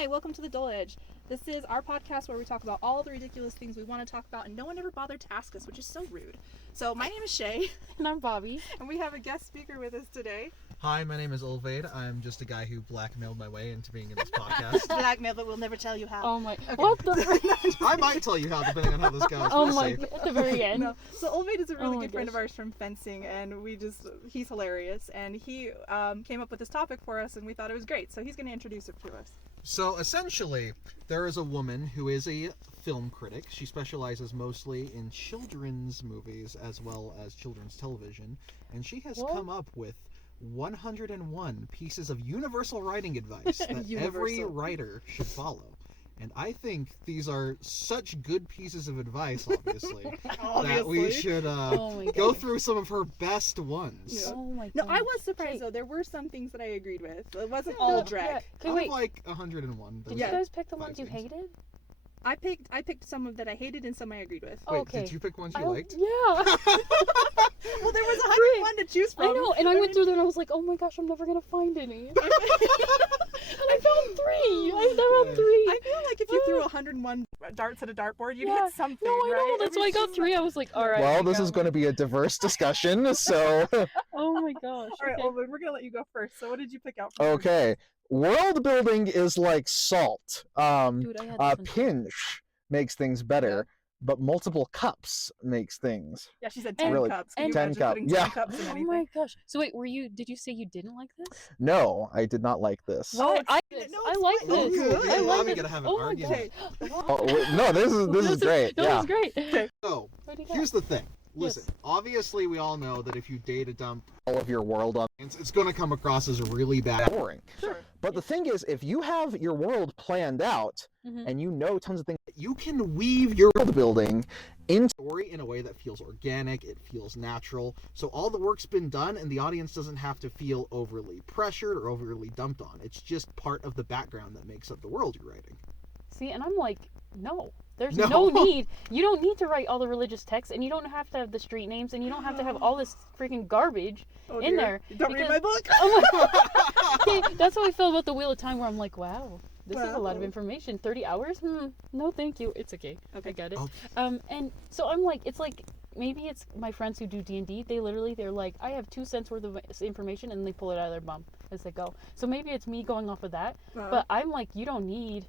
Hi, welcome to The Dull Edge. This is our podcast where we talk about all the ridiculous things we want to talk about and no one ever bothered to ask us, which is so rude. So my name is Shay. And I'm Bobby. And we have a guest speaker with us today. Hi, my name is Olvade. I'm just a guy who blackmailed my way into being in this podcast. Blackmail, but we'll never tell you how. Oh my, Okay. what the? I might tell you how, depending on how this goes. Oh We'll my, see. at the very end. No. So Olvade is a really Oh my good friend of gosh. ours from fencing, and he's hilarious, and he came up with this topic for us, and we thought it was great, so he's going to introduce it to us. So essentially, there is a woman who is a film critic. She specializes mostly in children's movies as well as children's television, and she has What? come up with 101 pieces of universal writing advice that every Universal. writer should follow. And I think these are such good pieces of advice, obviously, that we should Oh my go gosh. through some of her best ones. Yeah. Oh my No, god. I was surprised, Okay. though. There were some things that I agreed with. It wasn't all Drek. Yeah. Out Okay, of wait. like 101. Did Yeah. you guys pick the Five ones you things. hated? I picked some of that I hated and some I agreed with. Wait, Okay. did you pick ones you I don't- liked? Yeah. Well, there was Great. 101 to choose from. I know, and I went through there and I was like, oh my gosh, I'm never gonna find any. And I found 3. I found Okay. 3. I feel like if you threw 101 darts at a dartboard, you'd Yeah. hit something. No, I know. right? That's mean, why I it's got just 3. I was like, all right. Well, we this got is going to one. be a diverse discussion, so... Oh my gosh. All right, okay. Olvin, we're gonna let you go first. So, what did you pick out? For Okay, world building is like salt. Dude, I had A this one too. pinch makes things better, but multiple cups makes things. Yeah, she said And- 10 Really, cups. Can and- you 10 imagine cup, putting yeah. 10 cups in Oh anything? my gosh. So wait, did you say you didn't like this? No, I did not like this. Oh, What? I it's- no, I it's like fine. this. Oh, good. I Well, like we it. gotta have an Oh my argument. gosh. Oh, wait, no, this is great. No, Yeah. this is great. Okay. So, What do you got? here's the thing. Yes. Listen, obviously we all know that if you data dump, All of your world on it's going to come across as really bad. boring. Sure. But the thing is, if you have your world planned out Mhm. and you know tons of things, You can weave your world building into story in a way that feels organic, it feels natural, so all the work's been done and the audience doesn't have to feel overly pressured or overly dumped on. It's just part of the background that makes up the world you're writing. See, and I'm like, no. There's No. no need. You don't need to write all the religious texts, and you don't have to have the street names, and you don't have to have all this freaking garbage Oh, in dear. there. Don't read my book. Oh my Okay, that's how I feel about the Wheel of Time, where I'm like, wow, this is a lot of Wow. information. 30 hours? No, thank you. It's okay. I got it. Okay. And so I'm like, it's like, maybe it's my friends who do D&D. They're like, I have 2 cents worth of information, and they pull it out of their bum as they go. So maybe it's me going off of that. But I'm like, you don't need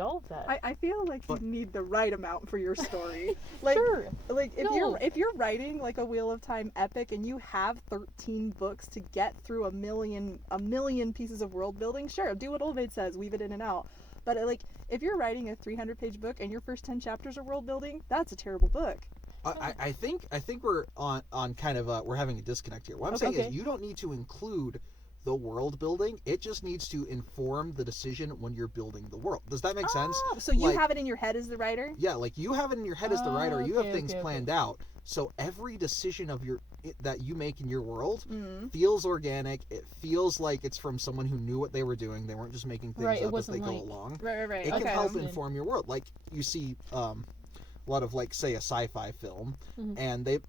all of that. I feel like you But- need the right amount for your story. Like, Sure. like if No. you're writing like a Wheel of Time epic and you have 13 books to get through a million pieces of world building, sure, do what Olvade says, weave it in and out. But like if you're writing a 300-page book and your first 10 chapters are world building, that's a terrible book. I think we're on kind of we're having a disconnect here. What I'm saying Okay. is you don't need to include the world building. It just needs to inform the decision when you're building the world. Does that make sense? Oh, so you Like- have it in your head as the writer? Yeah, like you have it in your head as the Oh, writer. You have okay, things okay, planned out. So every decision of that you make in your world Mm. feels organic. It feels like it's from someone who knew what they were doing. They weren't just making things Right, it up as they wasn't go like- along. Right. It Okay. can help understand. inform your world. Like you see a lot of like say a sci-fi film, Mhm. and the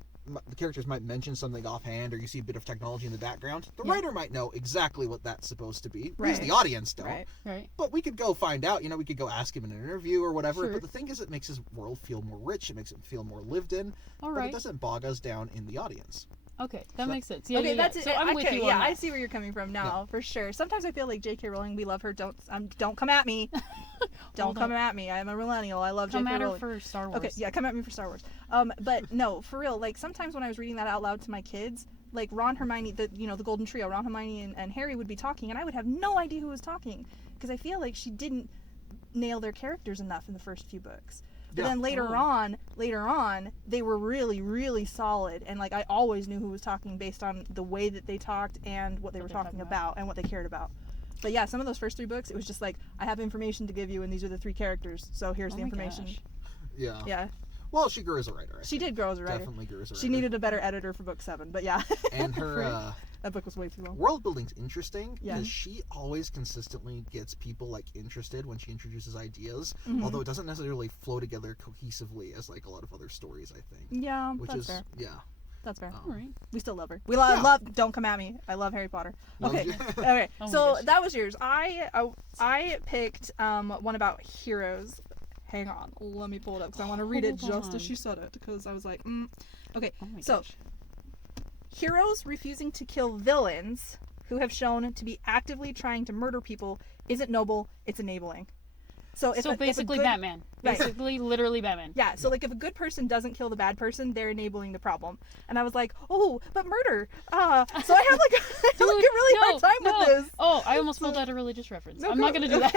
characters might mention something offhand, or you see a bit of technology in the background. The Yeah. writer might know exactly what that's supposed to be. Right. Because the audience don't. Right. Right. But we could go find out. We could go ask him in an interview or whatever. Sure. But the thing is, it makes his world feel more rich. It makes it feel more lived in. All But it right. doesn't bog us down in the audience. Okay, that So- makes sense. Yeah, Okay, yeah, that's yeah. it. So I'm with Okay, you yeah, on I that. see where you're coming from now, for sure. Sometimes I feel like J.K. Rowling, we love her. Don't come at me. Don't Hold come up. at me. I'm a millennial. I love Come J.K. at her Rowling. for Star Wars. Okay, yeah, come at me for Star Wars. But no, for real. Like sometimes when I was reading that out loud to my kids, like Ron, Hermione, the Golden Trio, Ron, Hermione, and Harry would be talking, and I would have no idea who was talking because I feel like she didn't nail their characters enough in the first few books. But Yeah. then later Oh. on, they were really, really solid, and like I always knew who was talking based on the way that they talked and what they were they're talking talking about and what they cared about. But yeah, some of those first 3 books, it was just like I have information to give you, and these are the 3 characters. So here's Oh the my information. gosh. Yeah. Yeah, Well, she grew as a writer. she did grow as a writer. Definitely grew as a writer. She needed a better editor for book 7, but yeah, And her Right. that book was way too long. world building's interesting Yeah. because she always consistently gets people like interested when she introduces ideas. Mhm. Although it doesn't necessarily flow together cohesively as like a lot of other stories. I think. Yeah, Which that's is fair. yeah. That's fair. All right. We still love her. Yeah. Love. Don't come at me. I love Harry Potter. Okay. Okay. Oh my So gosh. that was yours. I picked one about heroes. Hang on. Let me pull it up because I want to read it Hold just on. as she said it because I was like, Okay. Oh my So gosh. heroes refusing to kill villains who have shown to be actively trying to murder people isn't noble. It's enabling. So Basically Batman. Right. Basically, literally Batman. Yeah, so like if a good person doesn't kill the bad person, they're enabling the problem. And I was like, oh, but murder. So I have like, I have like a really hard time with this. Oh, I almost pulled out a religious reference. No, I'm not gonna do that.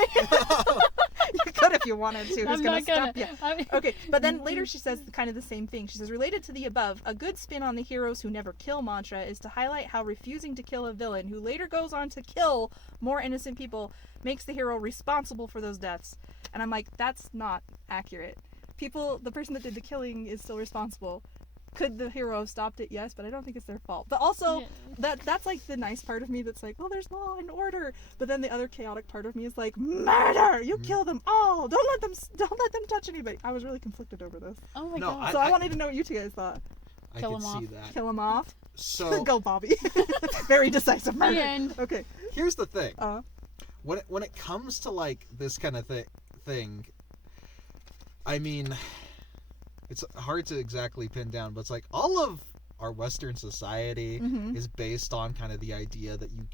You could if you wanted to. Who's I'm gonna not gonna. stop you? Okay, but then later she says kind of the same thing. She says, related to the above, a good spin on the heroes who never kill mantra is to highlight how refusing to kill a villain who later goes on to kill more innocent people makes the hero responsible for those deaths. And I'm like, that's not accurate. The person that did the killing is still responsible. Could the hero have stopped it? Yes, but I don't think it's their fault. But also, that's like the nice part of me that's like, oh, there's law and order. But then the other chaotic part of me is like, murder! You kill them all! Don't let them touch anybody. I was really conflicted over this. Oh my No, god. So I wanted to know what you two guys thought. I Kill can him see off. that. Kill them off. So Go, Bobby. Very decisive murder. The end. Okay. here's the thing. When it comes to like this kind of thing, I mean, it's hard to exactly pin down, but it's like all of our Western society Mhm. is based on kind of the idea that you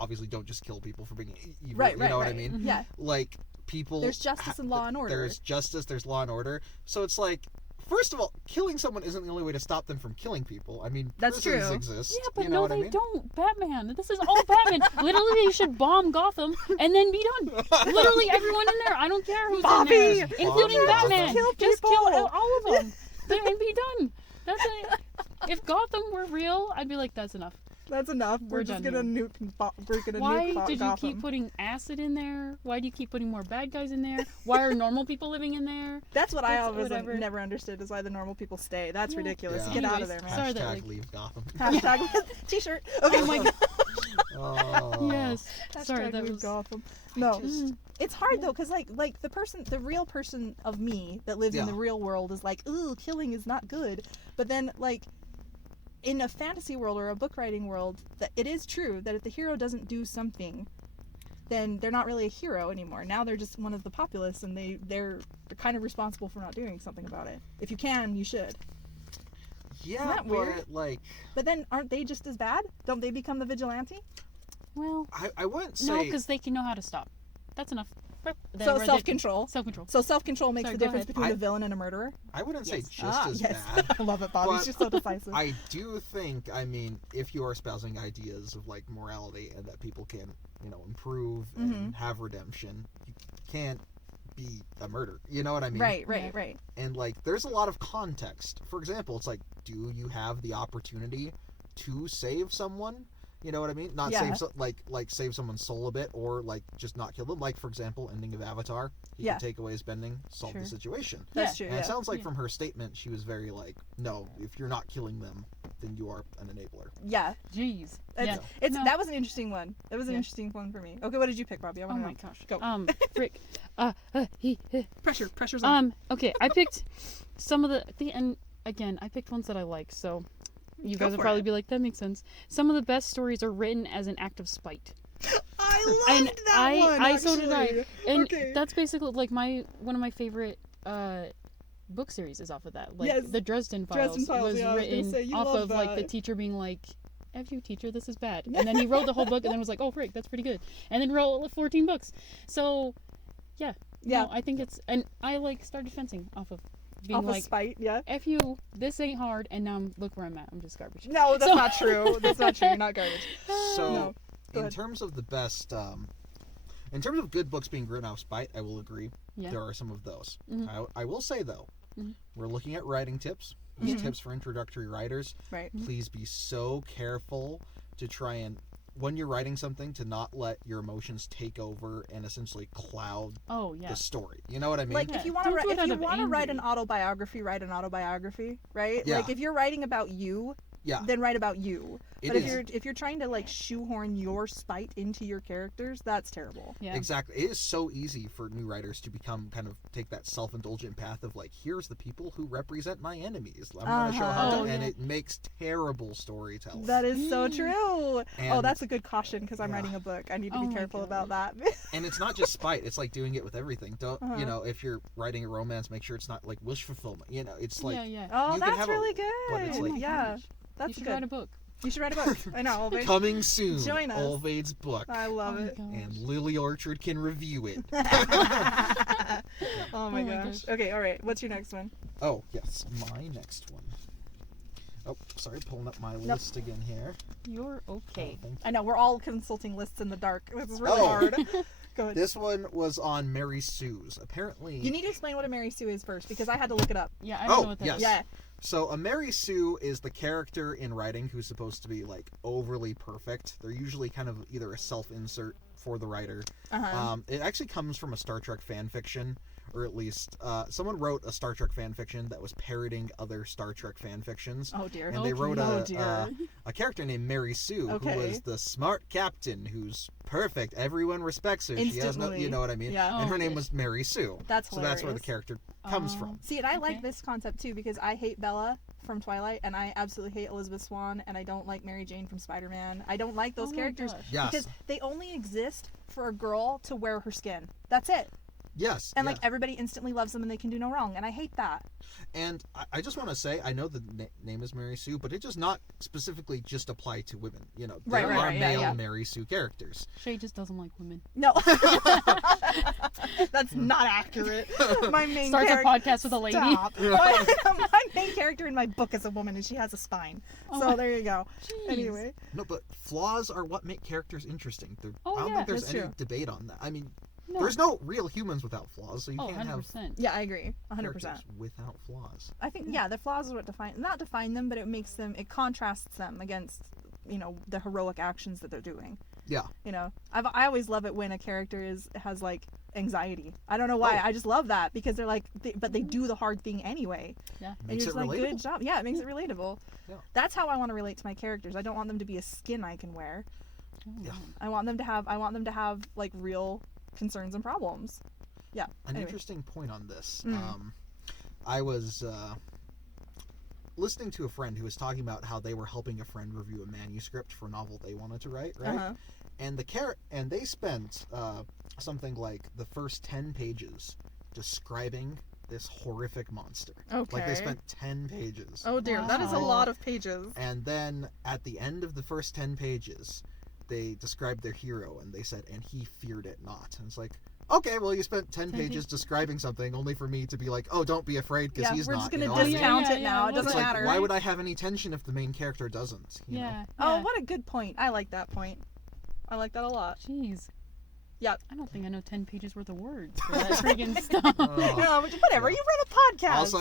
obviously don't just kill people for being evil. Right, you right, know what right. I mean? Yeah. Like people. There's justice and law and order. There's justice. There's law and order. So it's like. First of all, killing someone isn't the only way to stop them from killing people. I mean, That's prisons true. exist. Yeah, but you know no, what I they mean? don't. Batman. This is all Batman. Literally, they should bomb Gotham and then be done. Literally, everyone in there. I don't care who's Bobby! in there, Just including bomb Batman. Kill Just people. kill all of them. Then and be done. That's it. If Gotham were real, I'd be like, that's enough. That's enough. We're We're just done gonna nuke. We're gonna Why nuke did you Gotham. keep putting acid in there? Why do you keep putting more bad guys in there? Why are normal people living in there? That's what I That's always whatever. never understood is why the normal people stay. That's Yeah. ridiculous. Yeah. Get out of Anyways, there, man. sorry that, Hashtag like- leave Gotham. Hashtag t-shirt. Okay. Oh my god. Oh. Yes. Sorry, Hashtag that leave was. Gotham. No, Mm. it's hard though, cause like the real person of me that lives in Yeah. the real world is like, ooh, killing is not good. But then like, in a fantasy world or a book writing world, that it is true that if the hero doesn't do something, then they're not really a hero anymore. Now they're just one of the populace, and they're kind of responsible for not doing something about it. If you can, you should. Yeah, that weird? but like, But then aren't they just as bad? Don't they become the vigilante? Well, I wouldn't no, say. because they can know how to stop. That's enough. So self-control. Self-control. So self-control makes Sorry, the go difference ahead. between a villain and a murderer. I wouldn't say Yes. just as yes. bad. I love it, Bobby. But She's so decisive. I do think, I mean, if you are espousing ideas of like morality and that people can, improve Mm-hmm. and have redemption, you can't be a murderer. You know what I mean? Right. Yeah. And like, there's a lot of context. For example, it's like, do you have the opportunity to save someone? You know what I mean? Not Yeah. like save someone's soul a bit, or like just not kill them. Like for example, ending of Avatar, he Yeah. could take away his bending, solve Sure. the situation. That's true. And Yeah. it sounds like Yeah. from her statement, she was very like, no, if you're not killing them, then you are an enabler. Yeah. Jeez. It's, Yeah. it's No. That was an interesting one. That was an Yeah. interesting one for me. Okay, what did you pick, Bobby? I Oh want to my know. gosh. Go. Frick. Pressure's on. Okay, I picked some of and again, I picked ones that I like, so you Go guys will for probably it. be like, that makes sense. Some of the best stories are written as an act of spite. I And loved that one. I so did I. actually. And Okay. that's basically like one of my favorite book series is off of that. Like Yes. the Dresden Files, Dresden Files, was yeah, I was gonna written say, you off love of like the that. teacher being like, F you teacher, this is bad. And then he wrote the whole book and then was like, oh frick, that's pretty good. And then wrote 14 books. So yeah. Yeah. No, I think it's, and I like started fencing off of being Off like, of spite, yeah. F you, this ain't hard, and now look where I'm at. I'm just garbage. No, that's So- not true. That's not true. You're not garbage. So, No. Go in ahead. terms of the best, in terms of good books being written out of spite, I will agree. Yeah. There are some of those. Mhm. I will say though, Mhm. we're looking at writing tips. These Mhm. tips for introductory writers. Right. Please be so careful to try and, when you're writing something, to not let your emotions take over and essentially cloud Oh yeah. the story. You know what I mean? Like Yeah, if you want don't to do it if out you of want to write an anger. autobiography, write an autobiography, right? Yeah. Like if you're writing about you, Yeah. than write about you. It But is. if you're trying to like shoehorn your spite into your characters, that's terrible. Yeah. Exactly. It is so easy for new writers to become kind of take that self-indulgent path of like, here's the people who represent my enemies. I'm going to show how Oh, to, and yeah. it makes terrible storytelling. That is so true. And- that's a good caution because I'm yeah. writing a book. I need to Oh be my careful gosh. about that. And it's not just spite. It's like doing it with everything. Don't Uh-huh. you know? If you're writing a romance, make sure it's not like wish fulfillment. You know, it's like yeah. Oh, You can that's have a- really but it's good. like- Oh my yeah, gosh. that's You should good. write a book. You should write a book. I know. Olvaid. coming soon. Join us. Olvaid's book, I love Oh my it. gosh. and Lily Orchard can review it. Oh my my gosh. gosh. Okay, all right. What's your next one? Oh yes, my next one. Oh, sorry, pulling up my list again here. You're Oh, okay. thank I know we're all consulting lists in the dark. This is really Oh. hard. Go ahead. This one was on Mary Sue's. Apparently, You need to explain what a Mary Sue is first because I had to look it up. Yeah, I don't Oh, know what that yes. is. Yeah. so a Mary Sue is the character in writing who's supposed to be like overly perfect. They're usually kind of either a self-insert for the writer. Uh-huh. It actually comes from a Star Trek fan fiction, or at least someone wrote a Star Trek fan fiction that was parroting other Star Trek fan fictions. Oh dear. And they Okay. wrote Oh, dear. a character named Mary Sue, Okay. who was the smart captain who's perfect. Everyone respects her. She has no, Instantly. you know what I mean? Yeah. And her Oh, name yes. was Mary Sue. That's So that's where the hilarious. character comes Oh. from. See, and I like Okay. this concept too because I hate Bella from Twilight and I absolutely hate Elizabeth Swann and I don't like Mary Jane from Spider-Man. I don't like those Oh my characters gosh. Yes. because they only exist for a girl to wear her skin. That's it. Yes. And yeah. like everybody instantly loves them and they can do no wrong and I hate that. And I just want to say, I know the name is Mary Sue, but it does not specifically just apply to women. You know, Right, there right, are right, yeah, male yeah. Mary Sue characters. Shay just doesn't like women. No. That's not accurate. My main Starts a character podcast with a lady. Stop. My main character in my book is a woman and she has a spine. Oh so my- there you go. Jeez. Anyway. No, but flaws are what make characters interesting. Oh, I don't yeah, think there's that's any true. debate on that. I mean, No. there's no real humans without flaws, so you Oh, can't have 100%. Yeah, I agree. 100%. characters without flaws. I think the flaws is what not define them, but it contrasts them against, the heroic actions that they're doing. Yeah. I always love it when a character has like anxiety. I don't know why. Oh. I just love that because they're like but they do the hard thing anyway. Yeah. And Makes you're it just like, relatable. good job. Yeah, it makes it relatable. Yeah. That's how I want to relate to my characters. I don't want them to be a skin I can wear. Oh, Yeah. wow. I want them to have like real concerns and problems. Yeah. An Anyway. interesting point on this. Mm. I was listening to a friend who was talking about how they were helping a friend review a manuscript for a novel they wanted to write, right? Uh-huh. And and they spent something like the first 10 pages describing this horrific monster. Okay. Like they spent 10 pages. Oh dear, that is a Wow. lot of pages. And then at the end of the first 10 pages, they described their hero and they said, and he feared it not. And it's like, okay, well, you spent 10 pages describing something only for me to be like, oh, don't be afraid because Yeah, he's we're not. just gonna you know what I mean? discount Yeah, it yeah, now. yeah, It doesn't It's like, matter. why would I have any tension if the main character doesn't? You know? Yeah. Oh, yeah. what a good point. I like that point. I like that a lot. Jeez. Yeah. I don't think I know 10 pages worth of words for that friggin' stuff. Oh. No, but whatever. Yeah. You run a podcast. Also,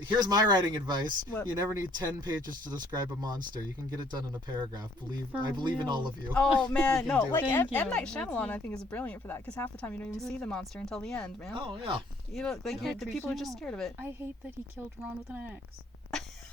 here's my writing advice. What? You never need 10 pages to describe a monster. You can get it done in a paragraph. For I believe in real. all of you. Oh man, You no! can do Like it. M. Thank you. Night That's Shyamalan, it. I think is brilliant for that because half the time you don't even see the monster until the end, man. Oh, yeah. You know, like Yeah, the people are just no. scared of it. I hate that he killed Ron with an axe.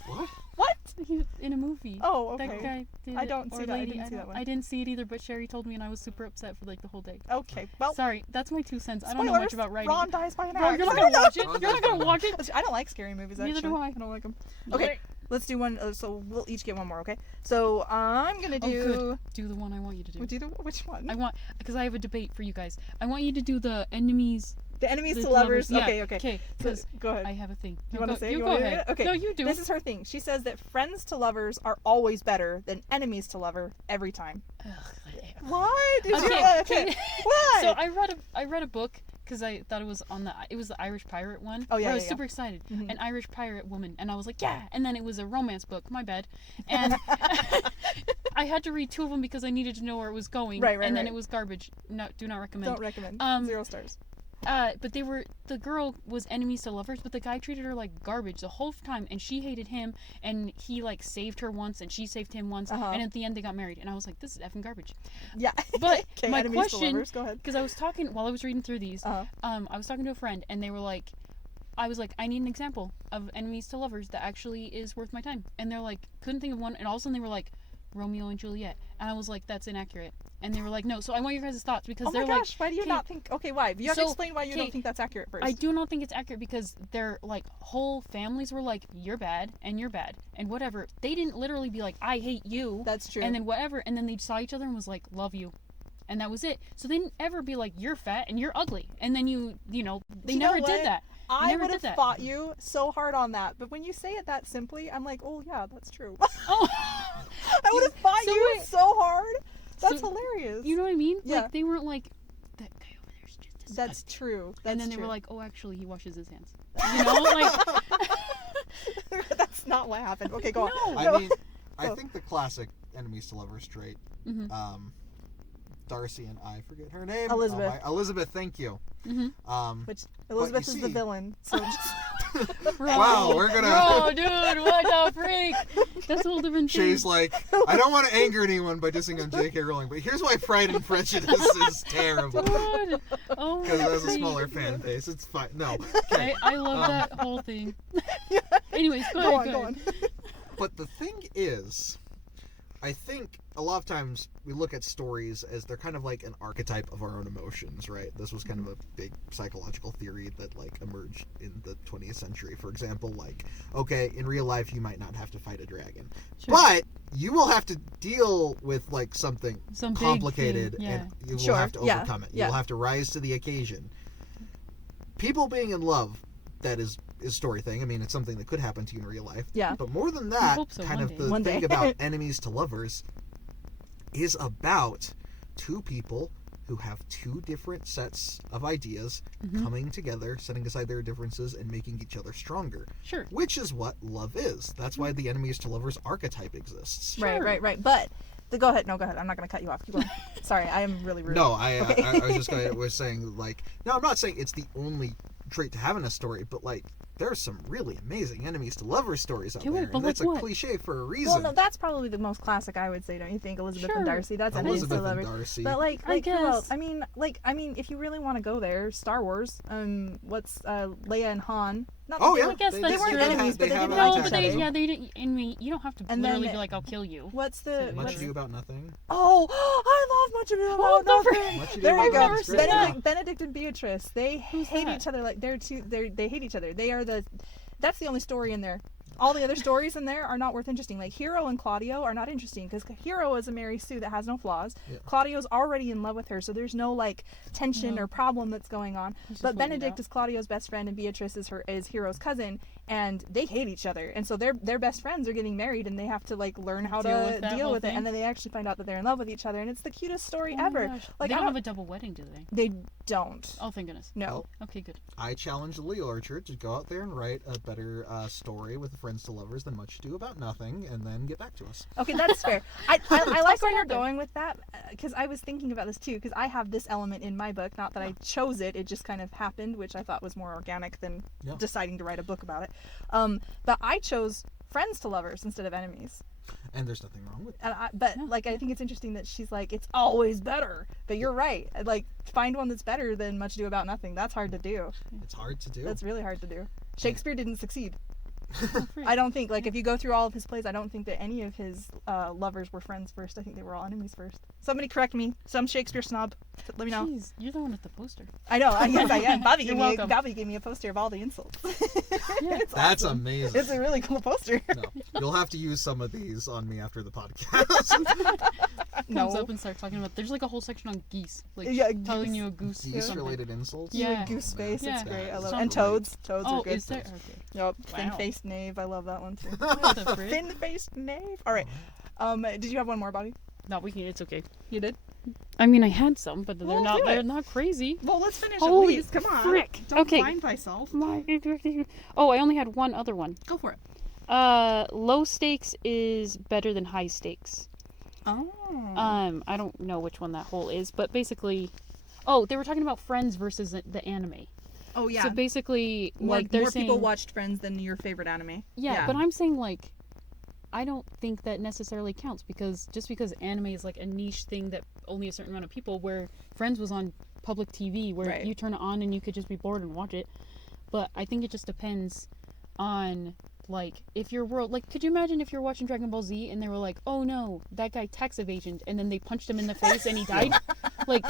What? What? He, in a movie. Oh, That okay. guy did I it, don't see or that. I lady, didn't see that don't- one. I didn't see it either, but Sherry told me and I was super upset for like the whole day. Okay. Well, Sorry, that's my 2 cents. I don't know spoilers, much about writing. Ron dies by an Bro, axe. you're not gonna watch it? Ron You're not dies gonna by watch it? I don't like scary movies. Actually. Neither do I. don't like them. Okay, let's do one. So we'll each get one more. Okay. So I'm gonna Oh, do. good. Do the one I want you to do. We'll do which one? I want, because I have a debate for you guys. I want you to do the enemies. The enemies the to lovers. Yeah. Okay. Okay. Okay, So, because go ahead. I have a thing. You No, want to go- say? You You go wanna do ahead. it? Okay. No, you do. This is her thing. She says that friends to lovers are always better than enemies to lover every time. Ugh. What? Did you? Okay, Okay. okay. What? So I read a book because I thought it was the Irish pirate one. Oh, yeah, where I was yeah, super excited. Mhm. An Irish pirate woman, and I was like, yeah. And then it was a romance book. My bad. And I had to read 2 of them because I needed to know where it was going. Right, right, And then right. it was garbage. No, do not recommend. Don't recommend. 0 stars. But the girl was enemies to lovers, but the guy treated her like garbage the whole time, and she hated him, and he like saved her once, and she saved him once, Uh-huh. and at the end they got married, and I was like, this is effing garbage. Yeah. But Okay, my enemies to question, lovers. Go ahead. because I was talking while I was reading through these, Uh-huh. I was talking to a friend, and they were like, I was like, I need an example of enemies to lovers that actually is worth my time. And they're like, couldn't think of one. And all of a sudden they were like, Romeo and Juliet. And I was like, that's inaccurate. And they were like, no. So I want your guys' thoughts because Oh they're my gosh, like, why do you "Okay, not think? Okay, why? You have to So, explain why you don't okay, think that's accurate first. I do not think it's accurate because their like whole families were like, you're bad and you're bad and whatever. They didn't literally be like, I hate you. That's true. And then whatever. And then they saw each other and was like, love you. And that was it. So they didn't ever be like, you're fat and you're ugly. And then you know, they You know never what? did that. I never would did have that. fought you so hard on that, but when you say it that simply, I'm like, oh yeah, that's true. Oh, I would have fought So you wait. so hard. That's So, hilarious. you know what I mean? Yeah. Like they weren't like, that guy over there is just disgusting. That's true. That's and then they true. were like, oh, actually, he washes his hands. You know, like. That's not what happened. Okay, go on. No. I No. mean, I Oh. think the classic enemies to lovers trait. Mhm. Darcy and I forget her name. Elizabeth. Elizabeth, thank you. Mhm. Which Elizabeth you is the see- villain. So Wow, we're gonna. Bro, dude, what the freak? That's a whole different thing. Shay's like, I don't want to anger anyone by dissing on J.K. Rowling, but here's why Pride and Prejudice is terrible. God. Oh, Because it has a freak. smaller fan base. It's fine. No. I love that whole thing. Anyways, go go ahead. on. But the thing is, I think a lot of times we look at stories as they're kind of like an archetype of our own emotions, right? This was kind of a big psychological theory that like emerged in the 20th century. For example, like, okay, in real life you might not have to fight a dragon, Sure. but you will have to deal with like something Some big complicated thing, yeah. and you Sure, will have to yeah, overcome it. yeah. You'll have to rise to the occasion. People being in love, that is story thing. I mean, it's something that could happen to you in real life. Yeah. But more than that, hope so, kind one of day. the One thing day. about enemies to lovers is about two people who have two different sets of ideas Mhm. coming together, setting aside their differences, and making each other stronger. Sure. Which is what love is. That's why the enemies to lovers archetype exists. Right, right, right. But go ahead. No, go ahead. I'm not going to cut you off. Keep going. Sorry, I am really rude. No, I Okay. was just going to was saying like, no, I'm not saying it's the only trait to have in a story, but like there's some really amazing enemies to lovers stories out Okay, wait, there, but and like that's a what? cliche for a reason. Well, no, that's probably the most classic, I would say. Don't you think, Elizabeth Sure. and Darcy? That's enemies Elizabeth to and lovers. Darcy. But like I who else? guess. I mean, if you really want to go there, Star Wars. What's Leia and Han? Not Oh, that yeah. I guess they that's weren't true. enemies, but they have didn't an No, like but each attachment. they, other. yeah, they didn't. I mean, you don't have to And literally then- be like, "I'll kill you." What's the? Much What's, Ado About Nothing. oh, I love Much Ado What About the Nothing. Much Ado There you About go. Nothing's great, yeah. Benedict and Beatrice. They Who's hate that? each other like they hate each other. They are the. That's the only story in there. All the other stories in there are not worth interesting. Like Hero and Claudio are not interesting because Hero is a Mary Sue that has no flaws. Yeah. Claudio's already in love with her, so there's no like tension No. or problem that's going on. He's just But waiting it Benedict out. is Claudio's best friend and Beatrice is Hero's cousin, and they hate each other. And so their best friends are getting married, and they have to like learn how Deal to with that deal whole with it. thing? And then they actually find out that they're in love with each other, and it's the cutest story Oh my ever. gosh. Like They I don't have don't, a double wedding, do they? they don't. Oh, thank goodness. No. Okay, good. I challenge Lee Orchard to go out there and write a better story with Friends to Lovers than Much Ado About Nothing, and then get back to us. Okay, that's fair. I like Toss where it you're out there. going with that because I was thinking about this too because I have this element in my book. Not that I chose it; it just kind of happened, which I thought was more organic than Yeah. deciding to write a book about it. But I chose friends to lovers instead of enemies. And there's nothing wrong with And but Yeah. like I think it's interesting that she's like it's always better. But you're right. Like find one that's better than Much Ado About Nothing. That's hard to do. it. It's hard to do. That's really hard to do. Shakespeare didn't succeed. Oh, freak. I don't think like if you go through all of his plays, I don't think that any of his lovers were friends first. I think they were all enemies first. Somebody correct me. Some Shakespeare snob. Let me know. Jeez, you're the one with the poster. I know. Yes, I am. Bobby You're gave me welcome. Bobby gave me a poster of all the insults. Yeah. It's That's awesome. amazing. It's a really cool poster. No, you'll have to use some of these on me after the podcast. Comes No. up and starts talking about. There's like a whole section on geese, like Yeah, telling geese. you a goose. or something. Geese-related insults. Yeah. Goose face. Yeah. It's great. I love it. Sounds And great. toads. Toads are Oh, good. is there? Okay. Yep. Wow. Thin-faced knave. I love that one too. What the frick? Thin-faced knave. All right. Did you have one more, Bobby? No, we can. It's okay. You did. I mean, I had some, but they're Well, not. do They're it. not crazy. Well, let's finish Holy at least. Come on. frick. Don't Okay. blind thyself. Oh, I only had one other one. Go for it. Low stakes is better than high stakes. Oh. I don't know which one that whole is, but basically, oh, they were talking about Friends versus the anime. Oh yeah. So basically, more, like they're more saying, people watched Friends than your favorite anime. yeah, but I'm saying like, I don't think that necessarily counts because just because anime is like a niche thing that only a certain amount of people, where Friends was on public TV, where Right. you turn it on and you could just be bored and watch it. but I think it just depends on, like, if your world, like, could you imagine if you're watching Dragon Ball Z and they were like, oh no, that guy tax evasion, and then they punched him in the face and he died? Like,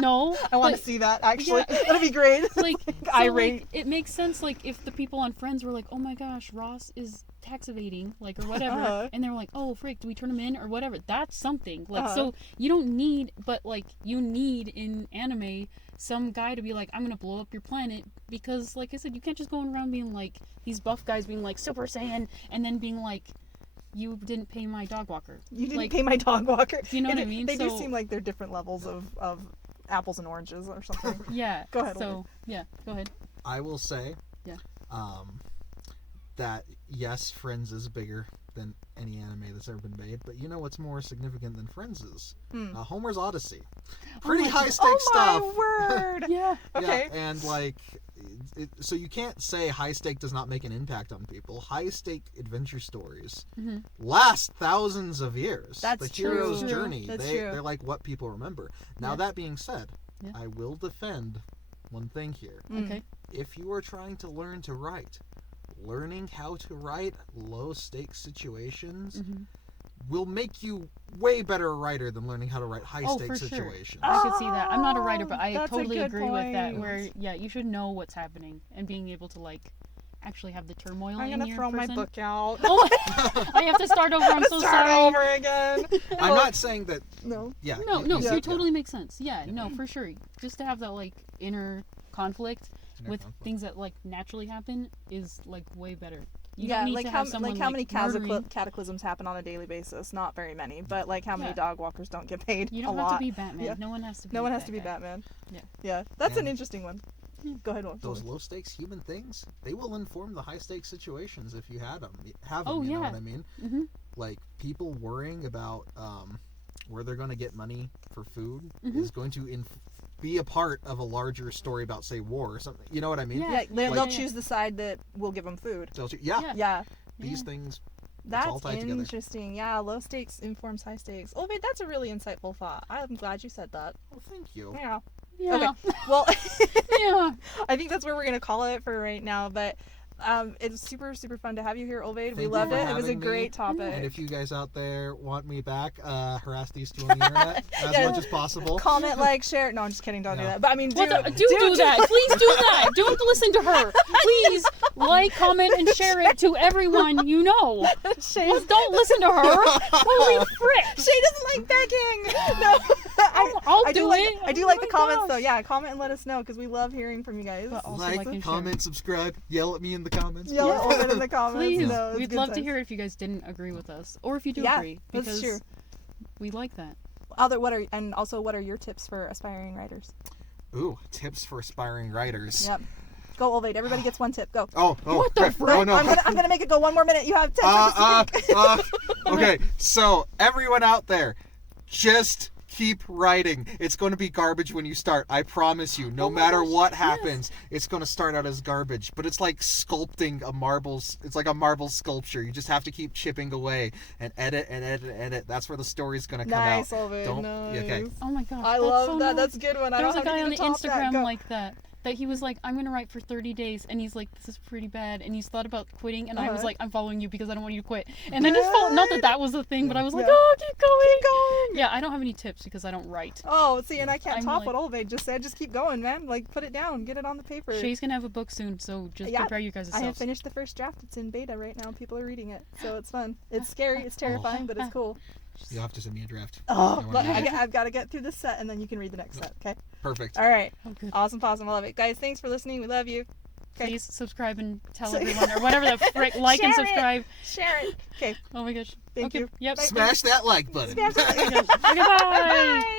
no. I want to but, see that, actually. Yeah. That'd be great. like, so, irate. like, it makes sense, like, if the people on Friends were like, oh my gosh, Ross is tax evading, like, or whatever, and they were like, oh frick, do we turn him in, or whatever. That's something, like, so you don't need, but, like, you need in anime some guy to be like, I'm gonna blow up your planet, because, like I said, you can't just go around being like, these buff guys being like Super Saiyan, and then being like, you didn't pay my dog walker. You didn't like, pay my dog walker. You know what I mean? They do So- seem like they're different levels of apples and oranges or something. Yeah. Go ahead, So, yeah, go ahead. I will say, Yeah. that yes, Friends is bigger than any anime that's ever been made, but you know what's more significant than Friends is? Homer's Odyssey. Pretty my high God. stakes stuff. Oh my word! Yeah. Okay. Yeah, and like, so you can't say high stake does not make an impact on people. High stake adventure stories last thousands of years. That's the hero's true. journey. That's true. They're like what people remember. Now that being said, Yeah. I will defend one thing here. Okay. If you are trying to learn to write, learning how to write low stakes situations will make you way better writer than learning how to write high Oh, stakes for sure. situations. I could see that. I'm not a writer, but I That's a totally good agree with that. point. Where, yeah, you should know what's happening and being able to, like, actually have the turmoil I'm in gonna your throw person. my book out. Oh, I have to start over. I'm so Start sorry. over again. I'm not saying that. No. Yeah. No, no, yeah, so it totally makes sense. Yeah, no, for sure. Just to have that, like, inner conflict Inner with conflict. things that, like, naturally happen is, like, way better. You Yeah, don't need like to how have someone, like how many murdering. cataclysms happen on a daily basis? Not very many, but like how many Yeah. dog walkers don't get paid? You a don't lot. have to be Batman. Yeah. No one has to be. No one has that to be guy. Batman. Yeah. Yeah, that's an And- interesting one. Go ahead, one. Those low stakes human things, they will inform the high stakes situations if you had them. Oh, you know yeah. what I mean? Mm-hmm. Like people worrying about where they're going to get money for food Mm-hmm. is going to be a part of a larger story about, say, war or something. You know what I mean? Yeah. Yeah, they'll Like- choose the side that will give them food. Yeah. Yeah. Yeah, These Yeah. things. that's all tied together. interesting. Yeah, low stakes informs high stakes. Oh, wait, that's a really insightful thought. I'm glad you said that. Well, thank you. Yeah. Yeah. Okay. Well, Yeah. I think that's where we're gonna call it for right now. But it's super fun to have you here, Ovaid. We Thank you loved for it. It was a having me. great topic. And if you guys out there want me back, harass these two on the internet as Yeah. much as possible. Comment, like, share. No, I'm just kidding. Don't do No. that. But I mean, Do that. Please do that. Don't listen to her. Please like, comment, and share it to everyone you know. Shane, Well, don't listen to her. Holy frick. Shane doesn't like begging. No, I'll I do do like it. I do Oh like my the comments gosh. though. Yeah, comment and let us know because we love hearing from you guys. But also Like, and share. comment, subscribe, yell at me in the comments. Yell Yeah. at Ovaid in the comments. Please. No, it's We'd good love to times. hear it if you guys didn't agree with us, or if you do Yeah, agree, that's because true. we like that. What are your tips for aspiring writers? Ooh, tips for aspiring writers. Yep. Go, Ovaid. Everybody gets one tip. Go. Oh, What the crap. frick? Oh, no. I'm gonna make it go 1 more minute. You have 10 seconds to speak. Okay, so everyone out there, just keep writing. It's going to be garbage when you start. I promise you. No Oh my matter gosh, what yes. happens, it's going to start out as garbage. But it's like sculpting a marble. It's like a marble sculpture. You just have to keep chipping away and edit and edit and edit. That's where the story's going to come Nice, out. Ovaid. Don't. Nice. Okay. Oh my gosh. I that's love so that. nice. That's a good one. I There was don't a have guy on anything the to top that. Instagram Go. like that he was like, I'm gonna write for 30 days, and he's like, this is pretty bad, and he's thought about quitting, and I was Uh-huh. like, I'm following you because I don't want you to quit, and then just felt, not that that was the thing, but I was like, Yeah. oh, keep going. Keep going. Yeah, I don't have any tips because I don't write. Oh, see, and I can't I'm top like- what Ovaid just said. Just keep going, man. Like, put it down. Get it on the paper. Shay's gonna have a book soon, so just Yeah, prepare you guys I have yourselves. finished the first draft. It's in beta right now. People are reading it, so it's fun. It's scary. It's terrifying, but it's cool. You'll have to send me a draft. Oh, I wanna but read it. I've got to get through this set, and then you can read the next set. Okay. Perfect. All right. Oh, good. Awesome. I love it, guys. Thanks for listening. We love you. Okay. Please subscribe and tell So- everyone, or whatever the frick, like and Share it. subscribe. Share it. Okay. Oh my gosh. Thank Okay, you. Yep. Bye. Smash that like button. Smash it. Okay, bye. Bye.